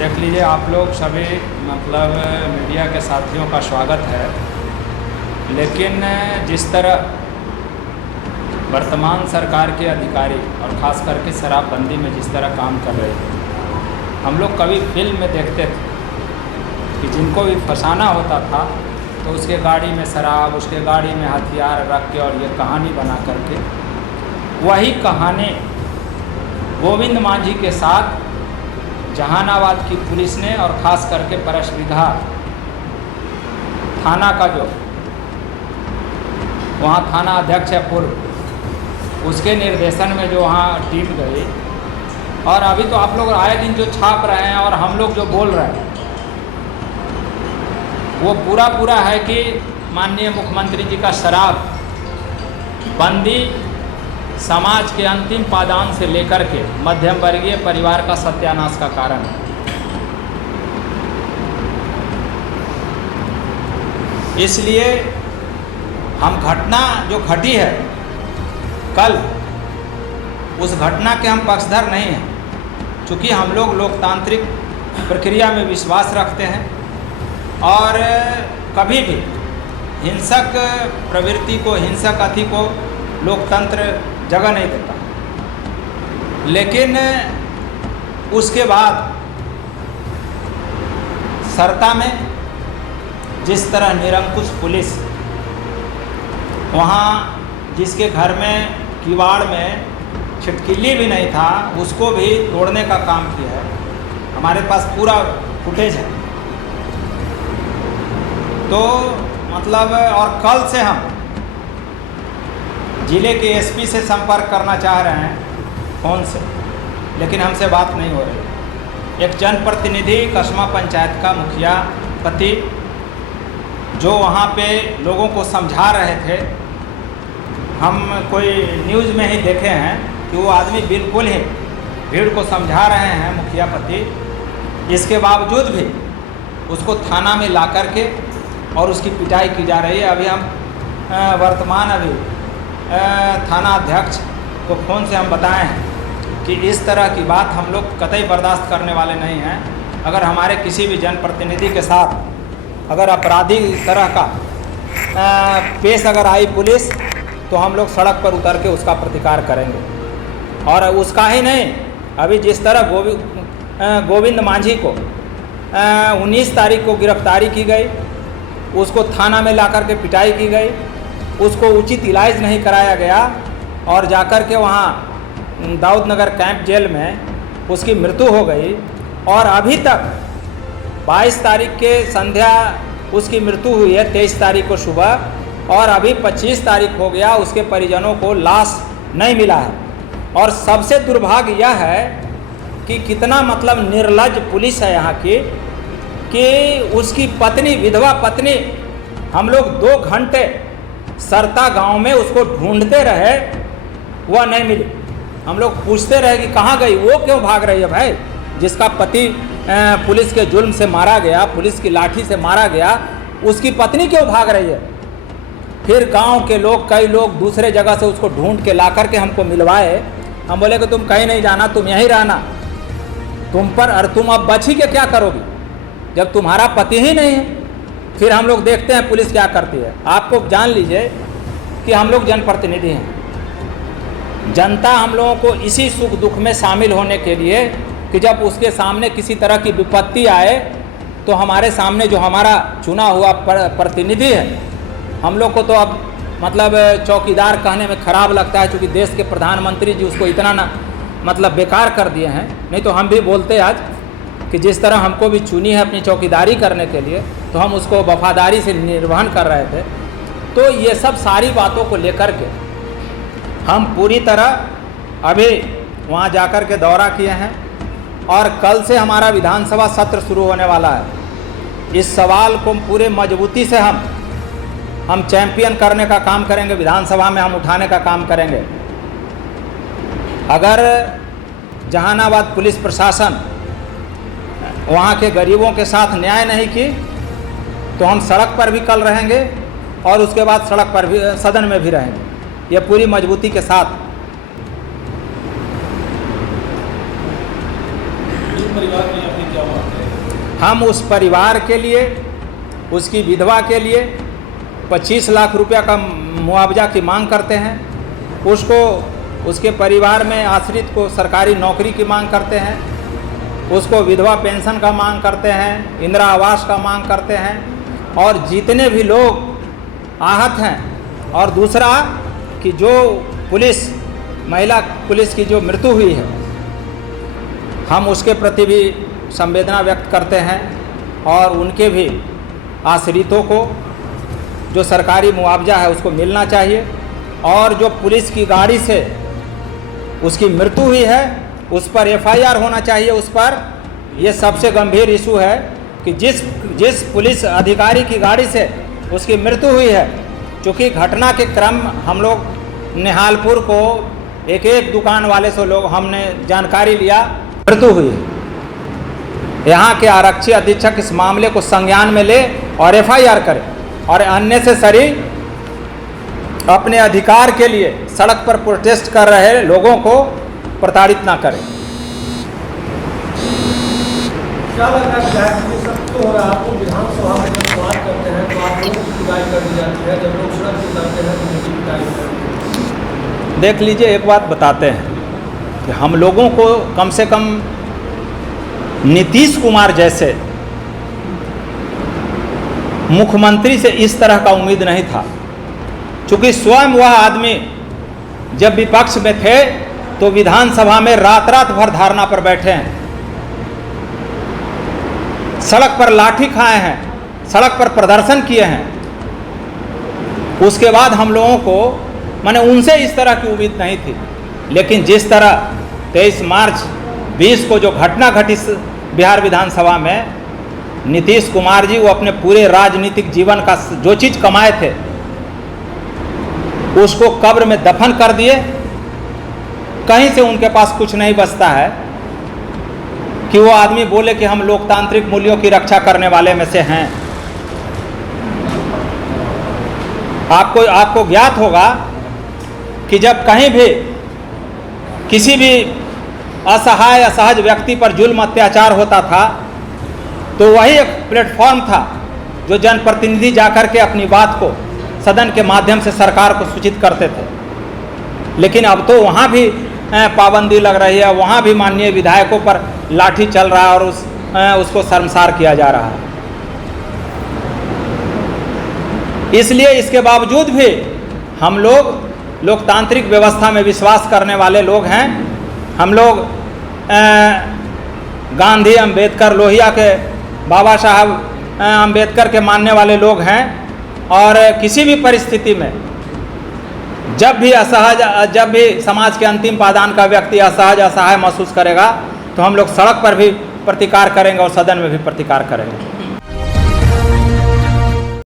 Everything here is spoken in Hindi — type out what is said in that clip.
देख लीजिए आप लोग सभी मतलब मीडिया के साथियों का स्वागत है। लेकिन जिस तरह वर्तमान सरकार के अधिकारी और ख़ास करके शराबबंदी में जिस तरह काम कर रहे थे, हम लोग कभी फिल्म में देखते थे कि जिनको भी फंसाना होता था तो उसके गाड़ी में शराब, उसके गाड़ी में हथियार रख के और ये कहानी बना करके, वही कहानी गोविंद मांझी के साथ जहानाबाद की पुलिस ने और ख़ास करके परसबिगहा थाना का जो वहाँ थाना अध्यक्ष है पूर्व, उसके निर्देशन में जो वहाँ टीम गई। और अभी तो आप लोग आए दिन जो छाप रहे हैं और हम लोग जो बोल रहे हैं वो पूरा है कि माननीय मुख्यमंत्री जी का शराब बंदी समाज के अंतिम पादान से लेकर के मध्यम वर्गीय परिवार का सत्यानाश का कारण है। इसलिए हम घटना जो घटी है कल, उस घटना के हम पक्षधर नहीं हैं, क्योंकि हम लोग लोकतांत्रिक प्रक्रिया में विश्वास रखते हैं और कभी भी हिंसक प्रवृत्ति को, हिंसक अति को लोकतंत्र जगह नहीं देता। लेकिन उसके बाद सरता में जिस तरह निरंकुश पुलिस वहाँ जिसके घर में किवाड़ में छिटकिली भी नहीं था उसको भी तोड़ने का काम किया है। हमारे पास पूरा फुटेज है। तो मतलब और कल से हम जिले के एसपी से संपर्क करना चाह रहे हैं फ़ोन से, लेकिन हमसे बात नहीं हो रही। एक जनप्रतिनिधि कसमा पंचायत का मुखिया पति जो वहाँ पे लोगों को समझा रहे थे, हम कोई न्यूज़ में ही देखे हैं कि वो आदमी बिल्कुल ही भीड़ को समझा रहे हैं मुखिया पति, इसके बावजूद भी उसको थाना में ला कर के और उसकी पिटाई की जा रही है। अभी हम वर्तमान थाना अध्यक्ष को फ़ोन से हम बताएं हैं कि इस तरह की बात हम लोग कतई बर्दाश्त करने वाले नहीं हैं। अगर हमारे किसी भी जनप्रतिनिधि के साथ अगर अपराधी तरह का पेश अगर आई पुलिस, तो हम लोग सड़क पर उतर के उसका प्रतिकार करेंगे। और उसका ही नहीं, अभी जिस तरह गोविंद मांझी को 19 तारीख को गिरफ्तारी की गई, उसको थाना में ला कर के पिटाई की गई, उसको उचित इलाज नहीं कराया गया और जाकर के वहाँ दाऊदनगर कैंप जेल में उसकी मृत्यु हो गई। और अभी तक 22 तारीख के संध्या उसकी मृत्यु हुई है, 23 तारीख को सुबह, और अभी 25 तारीख हो गया, उसके परिजनों को लाश नहीं मिला है। और सबसे दुर्भाग्य यह है कि कितना मतलब निर्लज्ज पुलिस है यहाँ की, कि उसकी पत्नी, विधवा पत्नी, हम लोग 2 घंटे सरता गांव में उसको ढूंढते रहे, वह नहीं मिली। हम लोग पूछते रहे कि कहाँ गई, वो क्यों भाग रही है भाई, जिसका पति पुलिस के जुल्म से मारा गया, पुलिस की लाठी से मारा गया, उसकी पत्नी क्यों भाग रही है। फिर गांव के लोग, कई लोग दूसरे जगह से उसको ढूंढ के ला कर के हमको मिलवाए। हम बोले कि तुम कहीं नहीं जाना, तुम यहीं रहना, तुम पर और तुम अब बची के क्या करोगी जब तुम्हारा पति ही नहीं है। फिर हम लोग देखते हैं पुलिस क्या करती है। आपको जान लीजिए कि हम लोग जनप्रतिनिधि हैं। जनता हम लोगों को इसी सुख दुख में शामिल होने के लिए कि जब उसके सामने किसी तरह की विपत्ति आए तो हमारे सामने जो हमारा चुना हुआ प्रतिनिधि है, हम लोग को तो अब मतलब चौकीदार कहने में ख़राब लगता है, क्योंकि देश के प्रधानमंत्री जी उसको इतना ना मतलब बेकार कर दिए हैं। नहीं तो हम भी बोलते आज कि जिस तरह हमको भी चुनी है अपनी चौकीदारी करने के लिए, तो हम उसको वफादारी से निर्वहन कर रहे थे। तो ये सब सारी बातों को लेकर के हम पूरी तरह अभी वहाँ जाकर के दौरा किए हैं और कल से हमारा विधानसभा सत्र शुरू होने वाला है। इस सवाल को पूरे मजबूती से हम चैंपियन करने का काम करेंगे, विधानसभा में हम उठाने का काम करेंगे। अगर जहानाबाद पुलिस प्रशासन वहाँ के गरीबों के साथ न्याय नहीं की तो हम सड़क पर भी कल रहेंगे और उसके बाद सड़क पर भी, सदन में भी रहेंगे, ये पूरी मजबूती के साथ। परिवार में आपकी क्या बात है? हम उस परिवार के लिए, उसकी विधवा के लिए 25 लाख रुपया का मुआवजा की मांग करते हैं। उसको, उसके परिवार में आश्रित को सरकारी नौकरी की मांग करते हैं। उसको विधवा पेंशन का मांग करते हैं, इंदिरा आवास का मांग करते हैं, और जितने भी लोग आहत हैं। और दूसरा कि जो महिला पुलिस की जो मृत्यु हुई है, हम उसके प्रति भी संवेदना व्यक्त करते हैं, और उनके भी आश्रितों को जो सरकारी मुआवजा है उसको मिलना चाहिए। और जो पुलिस की गाड़ी से उसकी मृत्यु हुई है उस पर FIR होना चाहिए। उस पर ये सबसे गंभीर इशू है कि जिस पुलिस अधिकारी की गाड़ी से उसकी मृत्यु हुई है, चूँकि घटना के क्रम हम लोग निहालपुर को एक दुकान वाले से लोग हमने जानकारी लिया, मृत्यु हुई है। यहाँ के आरक्षी अधीक्षक इस मामले को संज्ञान में ले और FIR करे, और अननेसेसरी अपने अधिकार के लिए सड़क पर प्रोटेस्ट कर रहे लोगों को प्रताड़ित ना करें। क्या लग रहा है सब तो हो रहा है? आपको विधानसभा में जब सवाल करते हैं तो आप लोगों की पिटाई कर दी जाती है, जब लोग सड़क पर उतरते हैं तो उनकी पिटाई करते हैं। देख लीजिए, एक बात बताते हैं कि हम लोगों को कम से कम नीतीश कुमार जैसे मुख्यमंत्री से इस तरह का उम्मीद नहीं था। चूँकि स्वयं वह आदमी जब विपक्ष में थे तो विधानसभा में रात भर धारणा पर बैठे हैं, सड़क पर लाठी खाए हैं, सड़क पर प्रदर्शन किए हैं। उसके बाद हम लोगों को माने उनसे इस तरह की उम्मीद नहीं थी। लेकिन जिस तरह 23 मार्च 20 को जो घटना घटी बिहार विधानसभा में, नीतीश कुमार जी वो अपने पूरे राजनीतिक जीवन का जो चीज़ कमाए थे उसको कब्र में दफन कर दिए। कहीं से उनके पास कुछ नहीं बचता है कि वो आदमी बोले कि हम लोकतांत्रिक मूल्यों की रक्षा करने वाले में से हैं। आपको ज्ञात होगा कि जब कहीं भी किसी भी असहाय असहज व्यक्ति पर जुल्म अत्याचार होता था तो वही एक प्लेटफॉर्म था जो जनप्रतिनिधि जाकर के अपनी बात को सदन के माध्यम से सरकार को सूचित करते थे। लेकिन अब तो वहाँ भी पाबंदी लग रही है, वहाँ भी माननीय विधायकों पर लाठी चल रहा है और उसको शर्मसार किया जा रहा है। इसलिए इसके बावजूद भी हम लोग लोकतांत्रिक व्यवस्था में विश्वास करने वाले लोग हैं। हम लोग गांधी, अंबेडकर, लोहिया के बाबा साहब अंबेडकर के मानने वाले लोग हैं। और किसी भी परिस्थिति में जब भी समाज के अंतिम पायदान का व्यक्ति असहाय महसूस करेगा तो हम लोग सड़क पर भी प्रतिकार करेंगे और सदन में भी प्रतिकार करेंगे।